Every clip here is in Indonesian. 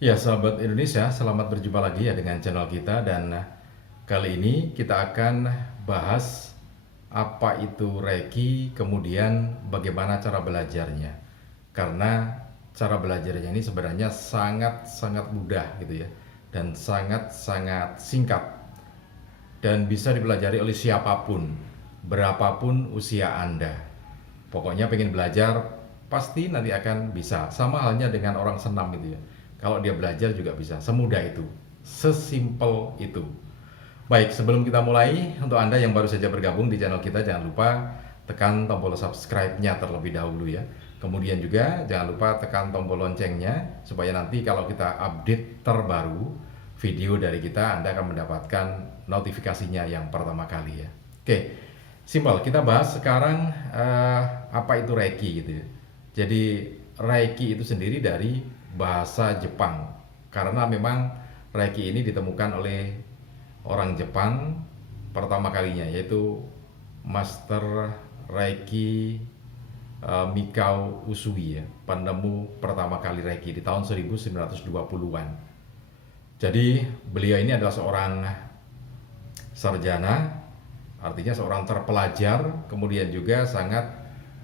Ya, sahabat Indonesia, selamat berjumpa lagi ya dengan channel kita dan kali ini kita akan bahas apa itu Reiki, kemudian bagaimana cara belajarnya. Karena cara belajarnya ini sebenarnya sangat-sangat mudah gitu ya dan sangat-sangat singkat dan bisa dipelajari oleh siapapun, berapapun usia Anda. Pokoknya pengen belajar, pasti nanti akan bisa. Sama halnya dengan orang senam itu ya. Kalau dia belajar juga bisa, semudah itu, sesimpel itu. Baik, sebelum kita mulai, untuk Anda yang baru saja bergabung di channel kita, jangan lupa tekan tombol subscribe-nya terlebih dahulu ya. Kemudian juga jangan lupa tekan tombol loncengnya, supaya nanti kalau kita update terbaru video dari kita, Anda akan mendapatkan notifikasinya yang pertama kali ya. Oke, simpel. Kita bahas sekarang apa itu Reiki gitu ya. Jadi Reiki itu sendiri dari bahasa Jepang, karena memang Reiki ini ditemukan oleh orang Jepang pertama kalinya, yaitu Master Reiki Mikao Usui ya, penemu pertama kali Reiki di tahun 1920-an. Jadi beliau ini adalah seorang sarjana, artinya seorang terpelajar, kemudian juga sangat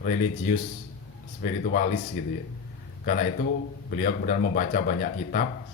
religius, spiritualis gitu ya. Karena itu beliau kemudian membaca banyak kitab.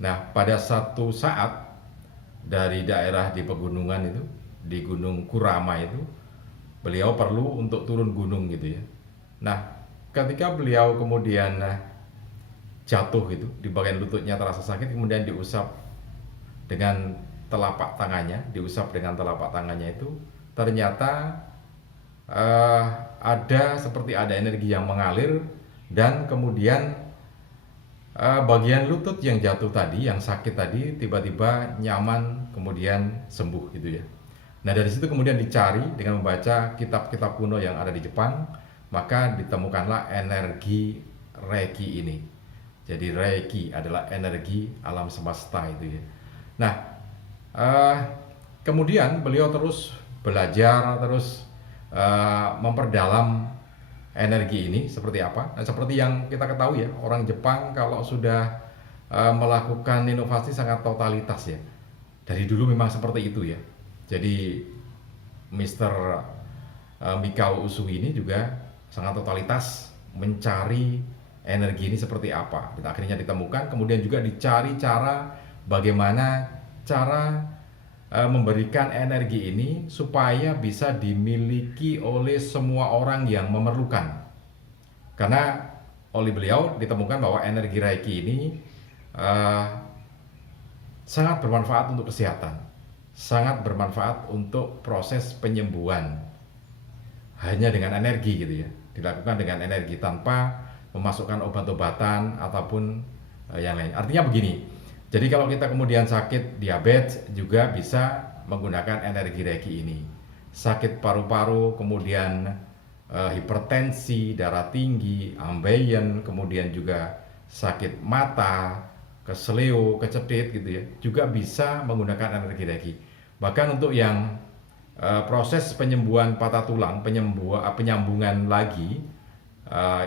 Nah, pada satu saat dari daerah di pegunungan itu, di Gunung Kurama itu, beliau perlu untuk turun gunung gitu ya. Nah, ketika beliau kemudian jatuh gitu, di bagian lututnya terasa sakit, kemudian diusap dengan telapak tangannya, itu ternyata ada seperti ada energi yang mengalir, dan kemudian bagian lutut yang jatuh tadi, yang sakit tadi, tiba-tiba nyaman, kemudian sembuh gitu ya. Nah, dari situ kemudian dicari dengan membaca kitab-kitab kuno yang ada di Jepang, maka ditemukanlah energi Reiki ini. Jadi Reiki adalah energi alam semesta itu ya. Nah, kemudian beliau terus belajar, terus memperdalam energi ini seperti apa. Nah, seperti yang kita ketahui ya, orang Jepang kalau sudah melakukan inovasi sangat totalitas ya. Dari dulu memang seperti itu ya. Jadi Mr. Mikao Usui ini juga sangat totalitas mencari energi ini seperti apa. Dan akhirnya ditemukan, kemudian juga dicari cara bagaimana cara memberikan energi ini supaya bisa dimiliki oleh semua orang yang memerlukan. Karena oleh beliau ditemukan bahwa energi Reiki ini sangat bermanfaat untuk kesehatan, sangat bermanfaat untuk proses penyembuhan hanya dengan energi gitu ya, dilakukan dengan energi tanpa memasukkan obat-obatan ataupun yang lain. Artinya begini, jadi kalau kita kemudian sakit diabetes juga bisa menggunakan energi Reiki ini. Sakit paru-paru, kemudian hipertensi, darah tinggi, ambeien, kemudian juga sakit mata, keseleo, kecedit gitu ya, juga bisa menggunakan energi Reiki. Bahkan untuk yang proses penyembuhan patah tulang, penyambungan lagi,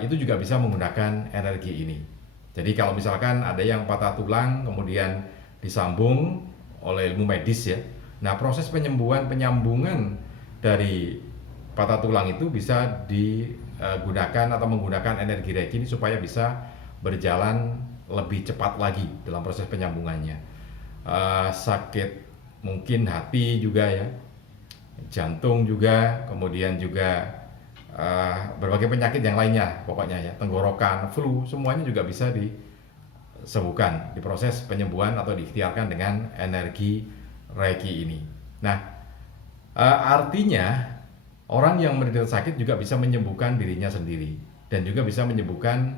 itu juga bisa menggunakan energi ini. Jadi kalau misalkan ada yang patah tulang kemudian disambung oleh ilmu medis ya, nah proses penyambungan dari patah tulang itu bisa digunakan atau menggunakan energi Reiki ini supaya bisa berjalan lebih cepat lagi dalam proses penyambungannya. Sakit mungkin hati juga ya, jantung juga, kemudian juga berbagai penyakit yang lainnya, pokoknya ya, tenggorokan, flu, semuanya juga bisa disembuhkan, diproses penyembuhan atau diikhtiarkan dengan energi Reiki ini. Nah, artinya orang yang menderita sakit juga bisa menyembuhkan dirinya sendiri dan juga bisa menyembuhkan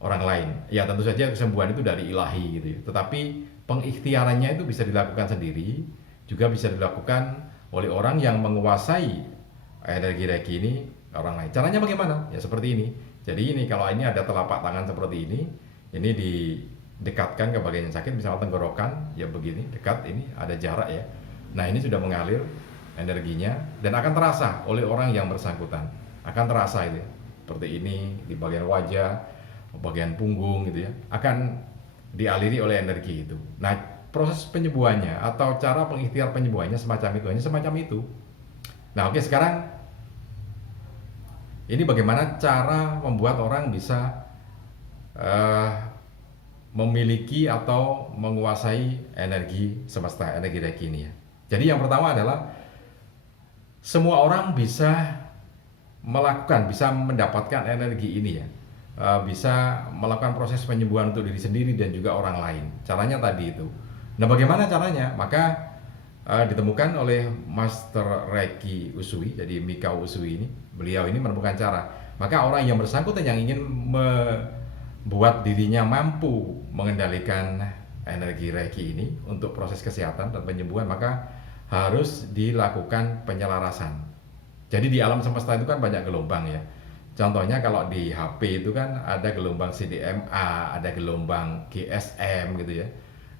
orang lain. Ya tentu saja kesembuhan itu dari ilahi gitu ya. Tetapi pengikhtiarannya itu bisa dilakukan sendiri, juga bisa dilakukan oleh orang yang menguasai energi Reiki ini orang lain. Caranya bagaimana? Ya seperti ini. Jadi ini kalau ini ada telapak tangan seperti ini didekatkan ke bagian yang sakit, misalnya tenggorokan, ya begini, dekat, ini ada jarak ya. Nah ini sudah mengalir energinya dan akan terasa oleh orang yang bersangkutan. Akan terasa itu ya. Seperti ini di bagian wajah, bagian punggung gitu ya. Akan dialiri oleh energi itu. Nah, proses penyembuhannya atau cara pengikhtiar penyembuhannya semacam itu, hanya semacam itu. Nah, oke, sekarang ini bagaimana cara membuat orang bisa eh, memiliki atau menguasai energi semesta, energi Reiki ini ya. Jadi yang pertama adalah semua orang bisa melakukan, bisa mendapatkan energi ini ya. Bisa melakukan proses penyembuhan untuk diri sendiri dan juga orang lain. Caranya tadi itu. Nah, bagaimana caranya? Maka ditemukan oleh Master Reiki Usui, jadi Mikao Usui ini. Beliau ini menemukan cara. Maka orang yang bersangkutan yang ingin membuat dirinya mampu mengendalikan energi Reiki ini untuk proses kesehatan dan penyembuhan, maka harus dilakukan penyelarasan. Jadi di alam semesta itu kan banyak gelombang ya. Contohnya kalau di HP itu kan ada gelombang CDMA, ada gelombang GSM gitu ya.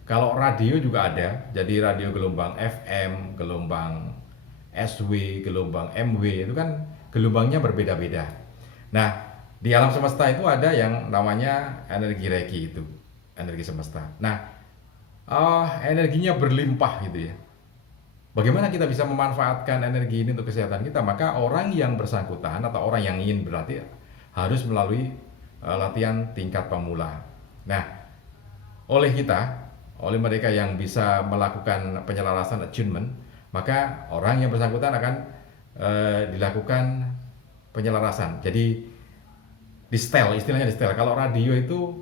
Kalau radio juga ada, jadi radio gelombang FM, gelombang SW, gelombang MW, itu kan gelombangnya berbeda-beda. Nah, di alam semesta itu ada yang namanya energi Reiki itu, energi semesta. Nah, energinya berlimpah gitu ya. Bagaimana kita bisa memanfaatkan energi ini untuk kesehatan kita? Maka orang yang bersangkutan atau orang yang ingin berlatih harus melalui latihan tingkat pemula. Nah, oleh mereka yang bisa melakukan penyelarasan attunement, maka orang yang bersangkutan akan dilakukan penyelarasan. Jadi di setel, istilahnya di setel. Kalau radio itu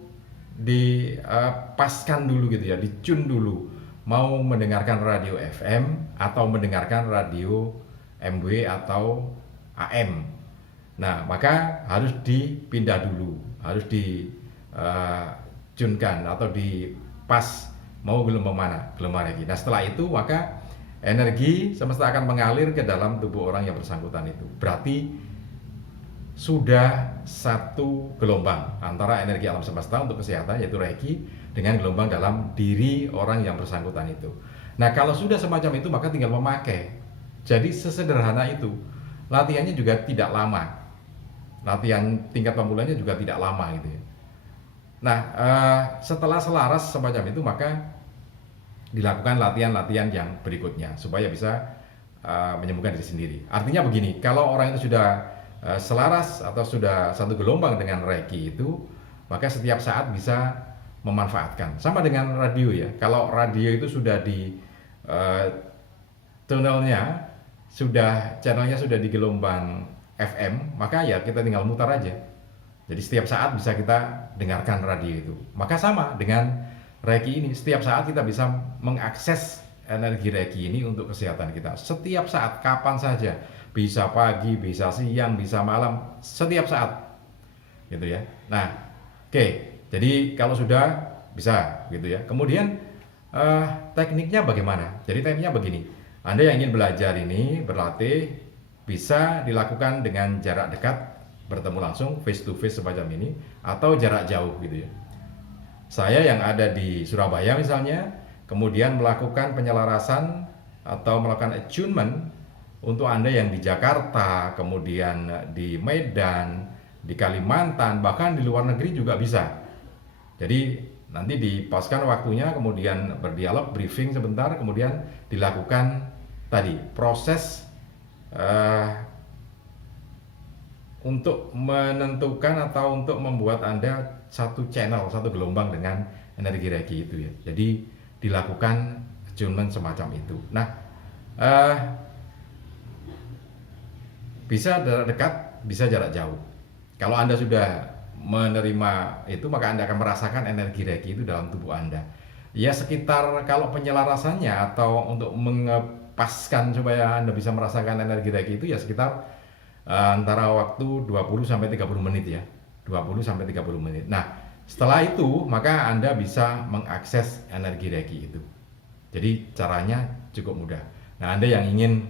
dipaskan dulu gitu ya, dicun dulu. Mau mendengarkan radio FM atau mendengarkan radio MW atau AM. Nah, maka harus dipindah dulu, harus dicunkan atau dipas mau gelombang mana, gelombang Reiki. Nah, setelah itu maka energi semesta akan mengalir ke dalam tubuh orang yang bersangkutan itu. Berarti sudah satu gelombang antara energi alam semesta untuk kesehatan yaitu Reiki dengan gelombang dalam diri orang yang bersangkutan itu. Nah, kalau sudah semacam itu maka tinggal memakai. Jadi sesederhana itu. Latihannya juga tidak lama. Latihan tingkat pemulanya juga tidak lama gitu ya. Nah, setelah selaras semacam itu maka dilakukan latihan-latihan yang berikutnya supaya bisa menyembuhkan diri sendiri. Artinya begini, kalau orang itu sudah selaras atau sudah satu gelombang dengan Reiki itu, maka setiap saat bisa memanfaatkan. Sama dengan radio ya. Kalau radio itu sudah di channelnya sudah di gelombang FM, maka ya kita tinggal mutar aja. Jadi setiap saat bisa kita dengarkan radio itu. Maka sama dengan Reiki ini, setiap saat kita bisa mengakses energi Reiki ini untuk kesehatan kita. Setiap saat, kapan saja. Bisa pagi, bisa siang, bisa malam, setiap saat. Gitu ya. Nah, oke. Jadi kalau sudah bisa gitu ya. Kemudian tekniknya bagaimana? Jadi tekniknya begini. Anda yang ingin belajar ini, berlatih, bisa dilakukan dengan jarak dekat, bertemu langsung, face to face semacam ini, atau jarak jauh gitu ya. Saya yang ada di Surabaya misalnya, kemudian melakukan penyelarasan atau melakukan attunement untuk Anda yang di Jakarta, kemudian di Medan, di Kalimantan, bahkan di luar negeri juga bisa. Jadi nanti dipaskan waktunya, kemudian berdialog, briefing sebentar, kemudian dilakukan tadi proses untuk menentukan atau untuk membuat Anda satu channel, satu gelombang dengan energi Reiki itu ya. Jadi dilakukan attunement semacam itu. Nah, bisa jarak dekat, bisa jarak jauh. Kalau Anda sudah menerima itu, maka Anda akan merasakan energi Reiki itu dalam tubuh Anda. Ya sekitar, kalau penyelarasannya atau untuk mengepaskan supaya Anda bisa merasakan energi Reiki itu ya sekitar antara waktu 20-30 menit ya. 20-30 menit. Nah, setelah itu maka Anda bisa mengakses energi Reiki itu. Jadi caranya cukup mudah. Nah, Anda yang ingin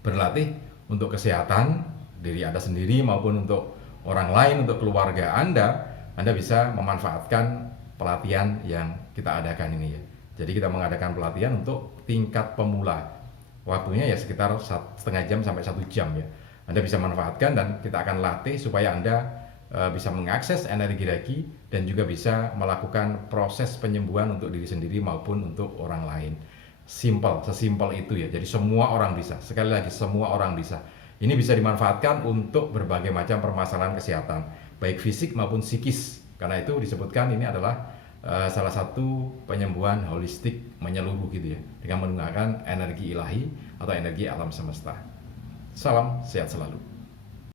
berlatih untuk kesehatan diri Anda sendiri maupun untuk orang lain, untuk keluarga Anda bisa memanfaatkan pelatihan yang kita adakan ini ya. Jadi kita mengadakan pelatihan untuk tingkat pemula. Waktunya ya sekitar setengah jam sampai 1 jam ya. Anda bisa manfaatkan dan kita akan latih supaya Anda bisa mengakses energi Reiki dan juga bisa melakukan proses penyembuhan untuk diri sendiri maupun untuk orang lain. Sesimpel itu ya. Jadi semua orang bisa. Sekali lagi, semua orang bisa. Ini bisa dimanfaatkan untuk berbagai macam permasalahan kesehatan, baik fisik maupun psikis. Karena itu disebutkan ini adalah salah satu penyembuhan holistik menyeluruh gitu ya, dengan menggunakan energi ilahi atau energi alam semesta. Salam sehat selalu.